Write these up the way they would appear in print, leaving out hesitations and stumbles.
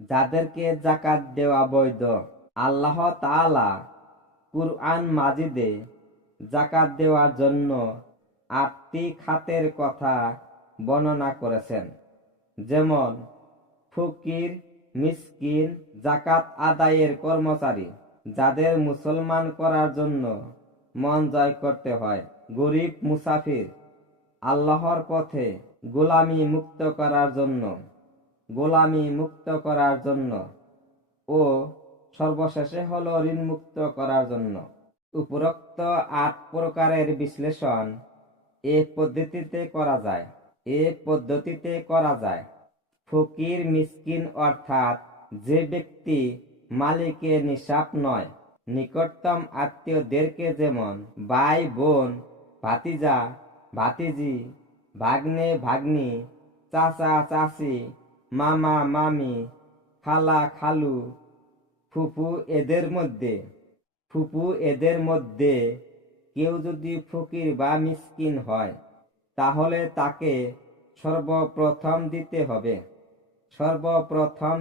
যাদেরকে যাকাত দেওয়া বৈধ। আল্লাহ তাআলা কুরআন মাজিদে যাকাত দেওয়ার জন্য 8টি খাতের কথা বর্ণনা করেছেন, যেমন ফকির, মিসকিন, যাকাত আদায়ের কর্মচারী, যাদের মুসলমান করার জন্য মন জয় করতে হয়, গরিব, মুসাফির, আল্লাহর পথে গোলামি মুক্ত করার জন্য ও সর্বশেষে হলো ঋণ মুক্ত করার জন্য। উপরোক্ত 8 প্রকারের বিশ্লেষণ এ পদ্ধতিতে করা যায়। ফকির, মিসকিন অর্থাৎ যে ব্যক্তি মালিকের নিসাব নয়, নিকটতম আত্মীয়দেরকে যেমন ভাই, বোন, ভাতিজা, ভাতিজি, ভাগ্নে, ভাগ্নি, চাচা, চাচি, মামা, মামি, খালা, খালু, ফুফু এদের মধ্যে কেউ যদি ফকির বা মিসকিন হয়, তাহলে তাকে সর্বপ্রথম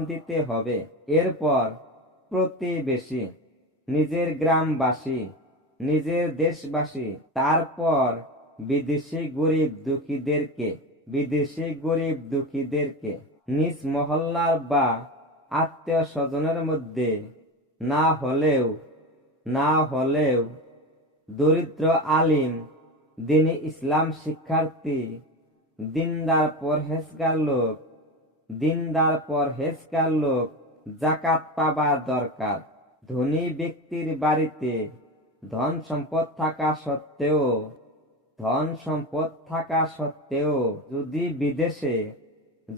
দিতে হবে। এরপর প্রতিবেশী, নিজের গ্রামবাসী, নিজের দেশবাসী, তারপর বিদেশি গরিব দুঃখীদেরকে। নিজ মহল্লার বা আত্মীয় স্বজনের মধ্যে না হলেও দরিদ্র, আলিম, দ্বীনি ইসলাম শিক্ষার্থী, দিনদার পরহেজগার লোক যাকাত পাবার দরকার। ধনী ব্যক্তির বাড়িতে ধন সম্পদ থাকা সত্ত্বেও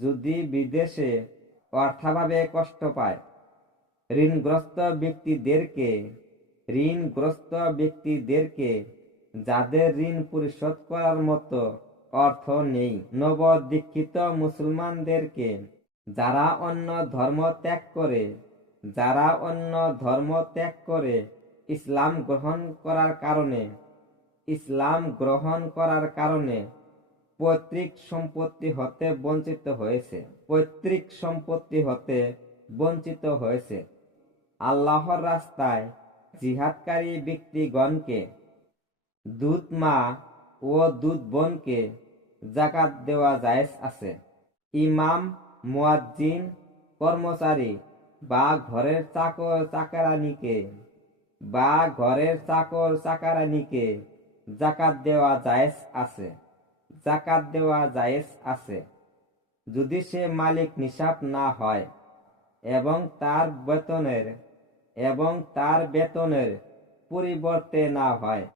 যদি বিদেশে অর্থাভাবে কষ্ট পায়, ঋণগ্রস্ত ব্যক্তিদেরকে যাদের ঋণ পরিশোধ করার মতো অর্থ নেই, নবদীক্ষিত মুসলমানদেরকে যারা অন্য ধর্ম ত্যাগ করে ইসলাম গ্রহণ করার কারণে পৈতৃক সম্পত্তি হতে বঞ্চিত হয়েছে, আল্লাহর রাস্তায় জিহাদকারী ব্যক্তিগণকে, দুধ মা ও দুধ বোনকে যাকাত দেওয়া জায়েজ আছে। ইমাম, মুয়াজ্জিন, কর্মচারী বা ঘরের চাকর-চাকরানীকে যাকাত দেওয়া জায়েজ আছে, যদি সে মালিক নিসাব না হয় এবং তার বেতনের পরিবর্তে না হয়।